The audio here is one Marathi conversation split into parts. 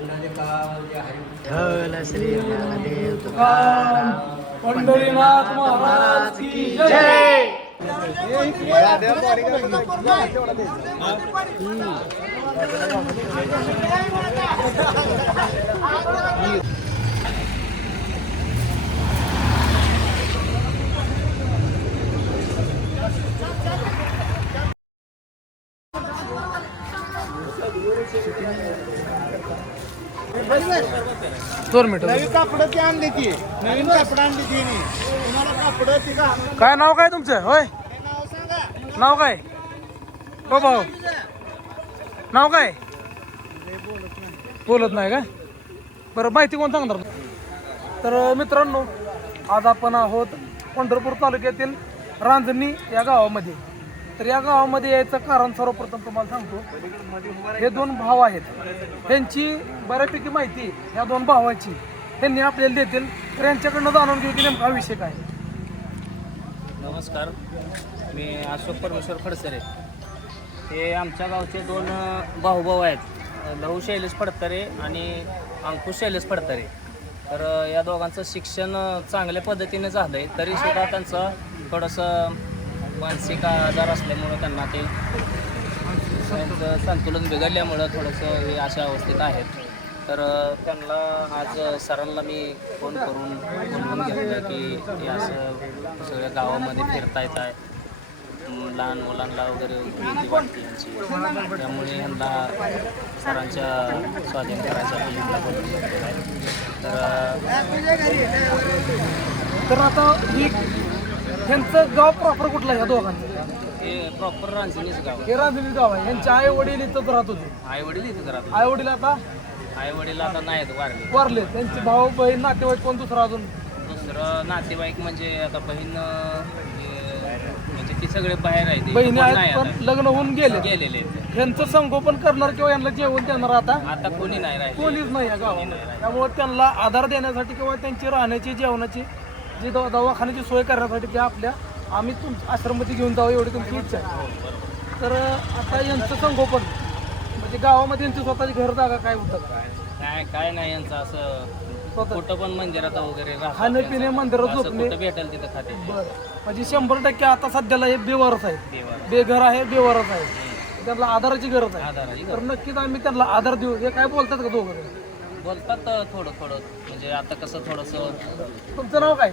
विठ्ठल श्री ज्ञानदेव तुकाराम पंढरीनाथ महाराज की जय दोन मिनिटं नवीन कापड ती आणली ती. नवीन कापड आणली ती तुम्हाला कापड ती का काय नाव काय तुमचं? होय. नाव सांगा. नाव काय? हो भाऊ. नाव काय? बोलत नाही का बरं माहिती कोण सांगणार? तर मित्रांनो आज आपण आहोत पंढरपूर तालुक्यातील रांजणी या गावामध्ये. तर या गावामध्ये यायचं कारण सर्वप्रथम तुम्हाला सांगतो हे दोन भाव आहेत. त्यांची बऱ्यापैकी माहिती ह्या दोन भावाची. त्यांनी आपल्याला देतील तर यांच्याकडनं जाणून घेऊ की नेमका विषय काय नमस्कार. मी अशोक परमेश्वर खडसरे. हे आमच्या गावचे दोन भाऊभाऊ आहेत. लहू शैलेश फडतरे आणि अंकुश शैलेश फडतरे. तर या दोघांचं शिक्षण चांगल्या पद्धतीने झालं आहे तरीसुद्धा त्यांचं थोडंसं मानसिक आजार असल्यामुळं त्यांना ते त्यांचं संतुलन बिघडल्यामुळं थोडंसं हे अशा अवस्थेत आहेत. तर त्यांना आज सरांना मी फोन करून बोलवून घेतलं की हे असं सगळ्या गावामध्ये फिरता येत आहे लहान मुलांना वगैरे भीती वाटते यांची. त्यामुळे यांना सरांच्या स्वाधीन करायसाठी यांना घेतलेलं आहे तर तर आता ही ह्यांचं गाव प्रॉपर कुठलं आहे या दोघांचं? हे प्रॉपर रांजणीच गाव हे रांजणी गाव आहे. यांचे आई वडील इथंच राहत होते. आई वडील इथे राहतात आई वडील आता? आई वडील आता नाहीत वारले. वारले. त्यांचे भाऊ बहीण नातेवाईक कोण दुसरा अजून? दुसरं नातेवाईक म्हणजे आता बहीण अं, म्हणजे ती सगळे बाहेर आहे ते बहिणी आहेत पण. लग्न होऊन गेले. गेलेले आहेत. यांचं संगोपन करणार किंवा यांना जेवण देणार आता? आता कोणी नाही राहिले. कोणीच नाही या गावात त्यामुळे त्यांना आधार देण्यासाठी किंवा त्यांची राहण्याची जेवणाची जी दवा- दवाखान्याची सोय करण्यासाठी ते आपल्या आम्ही तुम आश्रममध्ये घेऊन जावं एवढी तुमची इच्छा आहे. तर आता यांचं संगोपन म्हणजे गावामध्ये यांची स्वतःची घर जागा काय होतं? काय काय नाही यांचं असं कुठं पण मंदिरात वगैरे राहतात खाणे पिणे मंदिरात झोपणे. भेटेल तिथं खाते. बरं. म्हणजे शंभर टक्के आता सध्याला हे बेवारच आहे. बेघर आहे बेवारच आहे. त्यांना आधाराची गरज आहे. तर नक्कीच आम्ही त्यांना आधार देऊ. हे काय बोलतात का दोघं? बोलतात तर थोडं थोडं. म्हणजे आता कसं थोडंसं तुमचं नाव काय?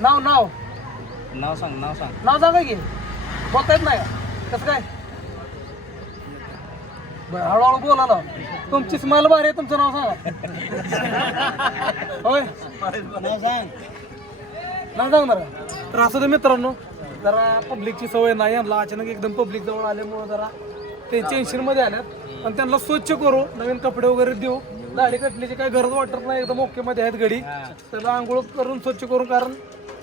नाव नाव. नाव सांग नाव सांग. नाव सांगा की. बोलता येत नाही? कसं काय? बरं हळूहळू बोला ना. तुमची स्माईल भारी आहे तुमचं नाव सांगा. होय? नाव सांग. नाव सांग बरं. तर असं ते मित्रांनो जरा पब्लिकची सवय नाही यांना अचानक एकदम पब्लिक जवळ आल्यामुळं जरा ते टेन्शनमध्ये आल्यात. पण त्यांना स्वच्छ करू. नवीन कपडे वगैरे देऊ. दाढी कटण्याची काही गरज वाटत नाही. एकदम ओके मध्ये आहेत घडी. त्याला आंघोळ करून स्वच्छ करू कारण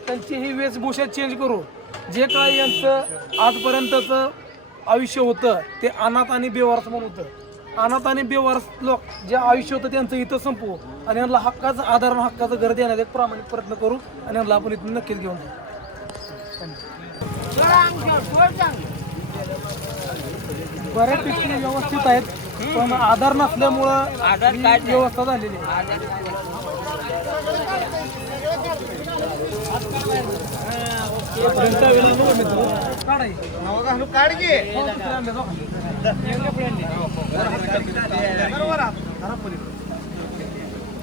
त्यांची ही वेशभूषा चेंज करू. जे काय यांचं आजपर्यंतचं आयुष्य होतं ते अनाथ आणि बेवारस म्हणून होतं. अनाथ आणि बेवारस लोक जे आयुष्य होतं त्यांचं इथं संपवू. आणि यांना हक्काचं आधार आणि हक्काचं घर देण्याचा एक प्रामाणिक प्रयत्न करू. आणि यांना आपण इथून नक्कीच घेऊन जाऊ. बऱ्यापैकी व्यवस्थित आहेत पण आधार नसल्यामुळं ही व्यवस्था झालेली आहे. काढ हो, आणले.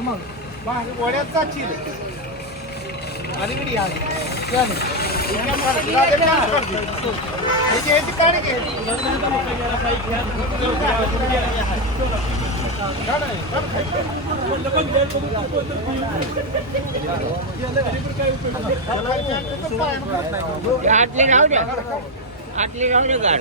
मग, आटले राहू द्या आटले राहू द्या गाड.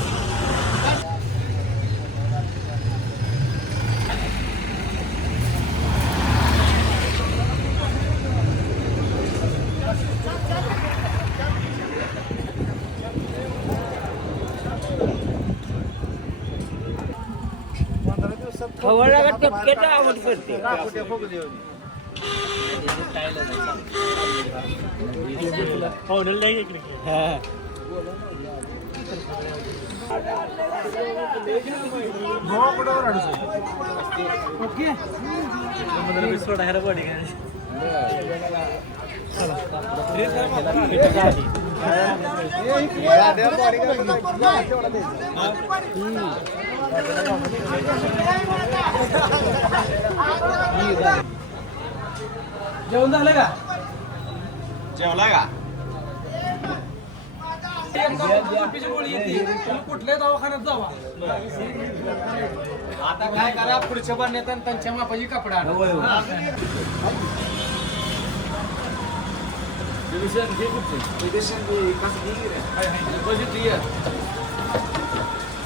हे. हे. काकुट्या फुगू देऊ ओके जेवण झालं का? जेवला का? कुठल्याही दवाखान्यात जावा आता काय करा पुढच्या बनण्यात त्यांच्या मापाची कपडा आणा. नऊ आणि औषध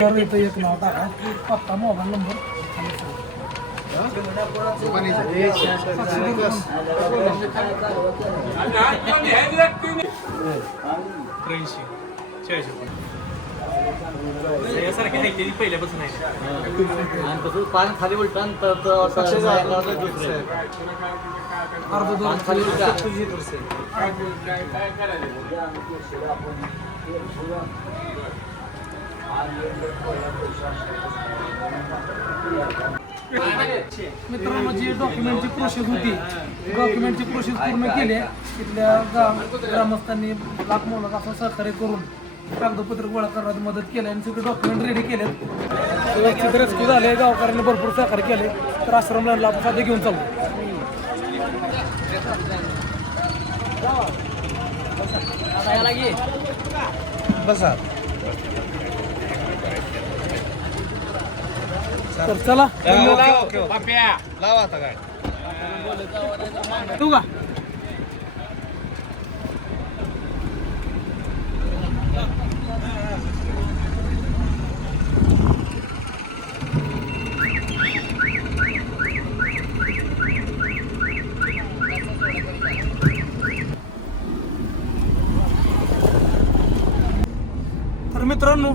तर इथं एक नाव टाका पत्ता मोबाईल नंबर आणि सगळं. आणि पान खाली उलटा तर अर्ध दोन खाली उलटा. मित्रांनो जी डॉक्युमेंटची प्रोसेस होती डॉक्युमेंटची प्रोसेस पूर्ण केली. तिथल्या गाव ग्रामस्थांनी लाख मोलाचा असं सहकार्य करून कागदपत्र गोळा करण्यात मदत केली आणि सगळे डॉक्युमेंट रेडी केलेत. व्यवस्थित रेस्क्यू झाले गावकऱ्यांनी भरपूर सहकार्य केले तर आश्रमला आपण सध्या घेऊन चाललो बसा. तर चला. लावा आता काय? तू का? मित्रांनो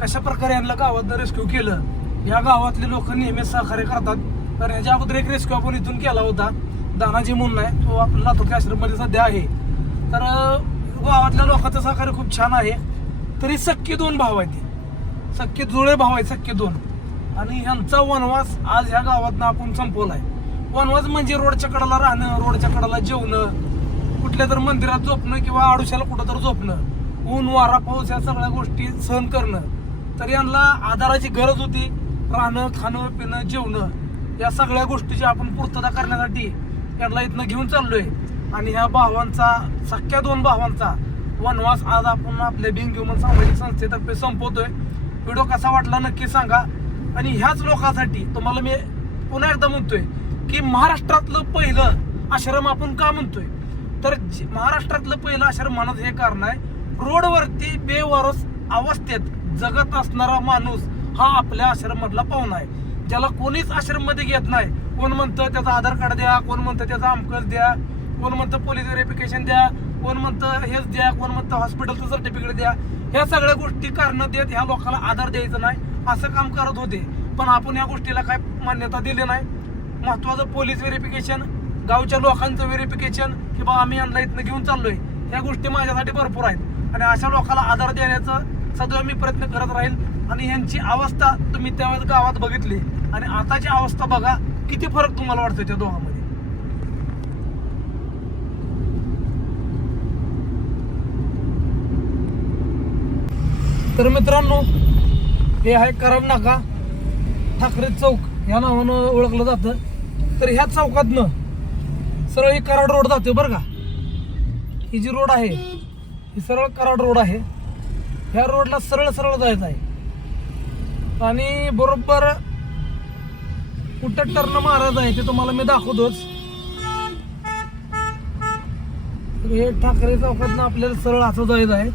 कशा प्रकारे यांना गावात रेस्क्यू केलं? या गावातले लोक नेहमीच सहकार्य करतात. तर ह्याच्या अगोदर एक रेस्क्यू आपण इथून केला होता. दानाजी म्हणून आहे. तो आपल्या लातूरच्या आश्रममध्ये सध्या आहे. तर गावातल्या लोकांचं सहकार्य खूप छान आहे. तरी सख्खे दोन भाव आहेत ते. सख्खे जुळे भाव आहेत सख्खे दोन. आणि ह्यांचा वनवास आज ह्या गावातनं आपण संपवला आहे वनवास म्हणजे रोडच्या कडाला राहणं रोडच्या कडाला जेवणं कुठल्या तर मंदिरात झोपणं किंवा आडुशाला कुठं तर झोपणं. ऊन वारा पाऊस या सगळ्या गोष्टी सहन करणं. तर यांना आधाराची गरज होती. राहणं खाणं पिणं जेवणं या सगळ्या गोष्टीची आपण पूर्तता करण्यासाठी यांना इथनं घेऊन चाललोय. आणि ह्या भावांचा सख्या दोन भावांचा वनवास आज आपण आपल्या बिंग ह्युमन सामाजिक संस्थेतर्फे संपवतोय. व्हिडिओ कसा वाटला नक्की सांगा. आणि ह्याच लोकांसाठी तुम्हाला मी पुन्हा एकदा म्हणतोय की महाराष्ट्रातलं पहिलं आश्रम आपण का म्हणतोय? तर जे- महाराष्ट्रातलं पहिलं आश्रम म्हणत हे कारण आहे रोडवरती बेवारस अवस्थेत जगत असणारा माणूस हा आपल्या आश्रममधला पाहुणा आहे. ज्याला कोणीच आश्रममध्ये घेत नाही. कोण म्हणतं त्याचं आधार कार्ड द्या कोण म्हणतं त्याचा अमकस द्या कोण म्हणतं पोलीस व्हेरिफिकेशन द्या कोण म्हणतं हेच द्या कोण म्हणतं हॉस्पिटलचं सर्टिफिकेट द्या. ह्या सगळ्या गोष्टी कारणं देत ह्या लोकांना आधार द्यायचं नाही. असं काम करत होते. पण आपण या गोष्टीला काय मान्यता दिली नाही. महत्वाचं पोलीस व्हेरिफिकेशन गावच्या लोकांचं व्हेरिफिकेशन की बा आम्ही यांना इथनं घेऊन चाललोय. ह्या गोष्टी माझ्यासाठी भरपूर आहेत. आणि अशा लोकांना आधार देण्याचा सदैव मी प्रयत्न करत राहील. आणि यांची अवस्था तुम्ही त्यावेळेस गावात बघितली. आणि आताची अवस्था बघा किती फरक तुम्हाला वाटतो त्या दोघांमध्ये? तर मित्रांनो हे आहे कराड नाका ठाकरे चौक या नावानं ओळखलं जातं. तर ह्या चौकातनं सरळ ही कराड रोड जाते बरं का? ही जी रोड आहे ही सरळ कराड रोड आहे. ह्या रोडला सरळ सरळ जायचं आहे. आणि बरोबर कुठं टर्न मारायचं आहे ते तुम्हाला मी दाखवतोच. तर हे ठाकरे चौकातनं आपल्याला सरळ असं जायचं आहे.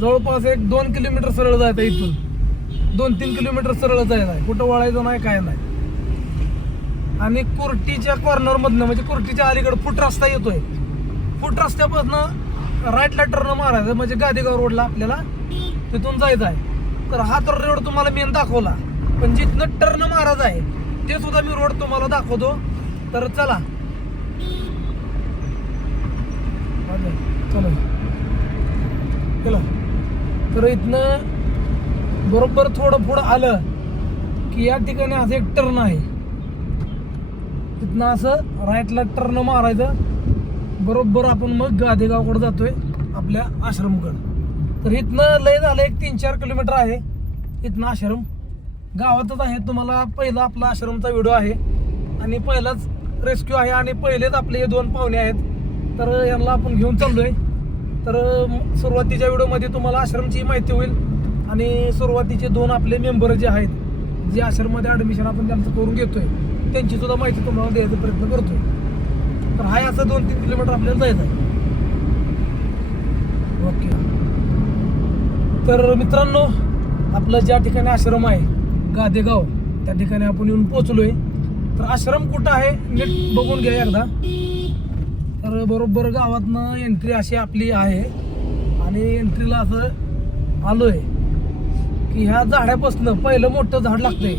जवळपास एक दोन किलोमीटर सरळ जायचं आहे इथून. दोन तीन किलोमीटर सरळ जायचं आहे. कुठं वळायचं नाही काय नाही. आणि कुर्टीच्या कॉर्नरमधनं म्हणजे कुर्टीच्या अलीकडे फुट रस्ता येतोय. फुट रस्त्यापासून राईटला टर्न मारायचं म्हणजे गादेगाव रोडला आपल्याला तिथून जायचं आहे. तर हा तर रोड तुम्हाला मी दाखवला. पण जिथनं टर्न मारायचं आहे ते सुद्धा मी रोड तुम्हाला दाखवतो. तर चला. चला. चला. तर इथनं बरोबर थोडं पुढं आलं की या ठिकाणी असं एक टर्न आहे. तिथनं असं राईटला टर्न मारायचं. बरोबर आपण मग गादेगावकडे जातोय आपल्या आश्रमकडं तर इथनं लय झालं एक तीन चार किलोमीटर आहे. इथनं आश्रम. गावातच आहे. तुम्हाला पहिला आपला आश्रमचा व्हिडिओ आहे. आणि पहिलाच रेस्क्यू आहे आणि पहिलेच आपले हे दोन पाहुणे आहेत. तर यांना आपण घेऊन चाललोय. तर सुरुवातीच्या व्हिडिओमध्ये तुम्हाला आश्रमची माहिती होईल. आणि सुरुवातीचे दोन आपले मेंबर जे आहेत जे आश्रममध्ये ॲडमिशन आपण त्यांचं करून घेतोय त्यांची सुद्धा माहिती तुम्हाला द्यायचा प्रयत्न करतोय. तर हाय असं दोन तीन किलोमीटर आपल्याला जायचं आहे. ओके. तर मित्रांनो आपलं ज्या ठिकाणी आश्रम आहे गादेगाव त्या ठिकाणी आपण येऊन पोचलोय तर आश्रम कुठं आहे नीट बघून घ्या एकदा. तर बरोबर गावातनं एंट्री अशी आपली आहे. आणि एंट्रीला असं आलोय की ह्या झाडापासनं पहिलं मोठं झाड लागतंय.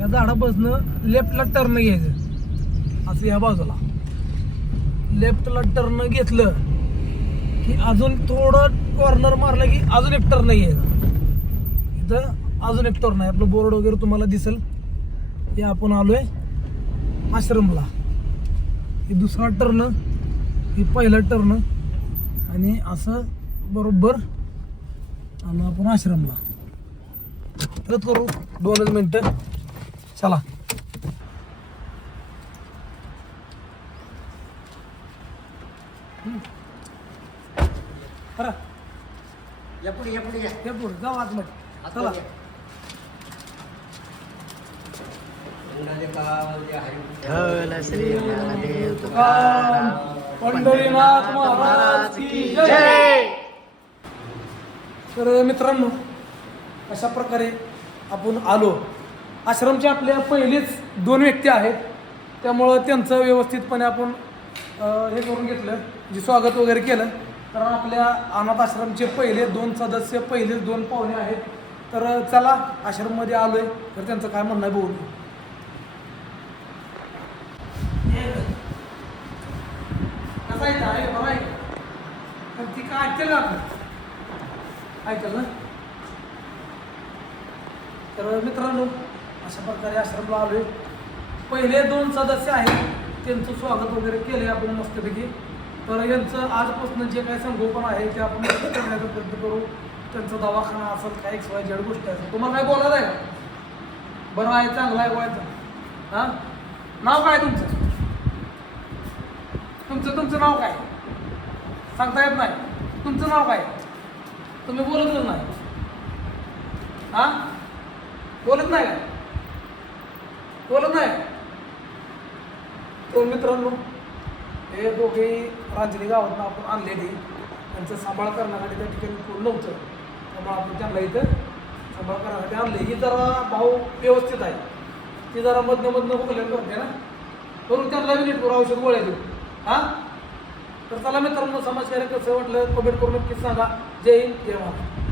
या झाडापासनं लेफ्टला टर्न घ्यायचं. असं या बाजूला. लेफ्टला टर्न घेतलं की अजून थोडं कॉर्नर मारलं की अजून एक टर्न आहे इथं अजून एक टर्न आहे. आपलं बोर्ड वगैरे तुम्हाला दिसेल. हे आपण आलोय आश्रमला. हे दुसरा टर्न हे पहिला टर्न आणि असं बरोबर आलो आपण आश्रमला. परत करू दोनच मिनटं चला. या पुढे या पुढे या. हे पुढे जाऊ आतमध्ये चला. तुकाराम, पंढरीनाथ महाराज की जय. तर मित्रांनो अशा प्रकारे आपण आलो. आश्रमचे आपल्या पहिलेच दोन व्यक्ती आहेत. त्यामुळं त्यांचं व्यवस्थितपणे आपण हे करून घेतलं. जे स्वागत वगैरे केलं. तर आपल्या अनाथ आश्रमचे पहिले दोन सदस्य पहिलेच दोन पाहुणे आहेत. तर चला आश्रममध्ये आलोय. तर त्यांचं काय म्हणणं आहे बघू कसं आहे बरं आहे. पण ती काय ऐकलं आपण? ऐकल ना? तर मित्रांनो अशा प्रकारे आश्रमला आलोय. पहिले दोन सदस्य आहेत. त्यांचं स्वागत वगैरे केलंय आपण मस्तपैकी. तर यांचं आजपासून जे काही संगोपन आहे ते आपण करण्याचा प्रयत्न करू. त्यांचा दवाखाना असेल काय एक्स वाय जेड गोष्टी असेल. तुम्हाला काय बोलायला आहे का? बरं आहे चांगलं आहे व्हायचं हां? नाव काय तुमचं? तुमचं तुमचं नाव काय? सांगता येत नाही. तुमचं नाव काय? तुम्ही बोलतच नाही. हा? बोलत नाही काय? बोलत नाही? तो मित्रांनो हे दोघे रांजणी गावातून आपण आणलेली त्यांचं सांभाळ करण्यासाठी त्या ठिकाणी कोण नव्हतं त्यामुळे आपण त्यांना इथं सांभाळ करण्यासाठी आणले ही जरा भाऊ व्यवस्थित आहे. ती जरा मधनं मधनं बोलायला करते ना. करून त्यांना नीट करू औषध गोळ्या देऊ. हां? तर चला मित्रांनो समाजकार्य कसं वाटलं? कमेंट करून नक्कीच सांगा. जय हिंद जय महाराष्ट्र.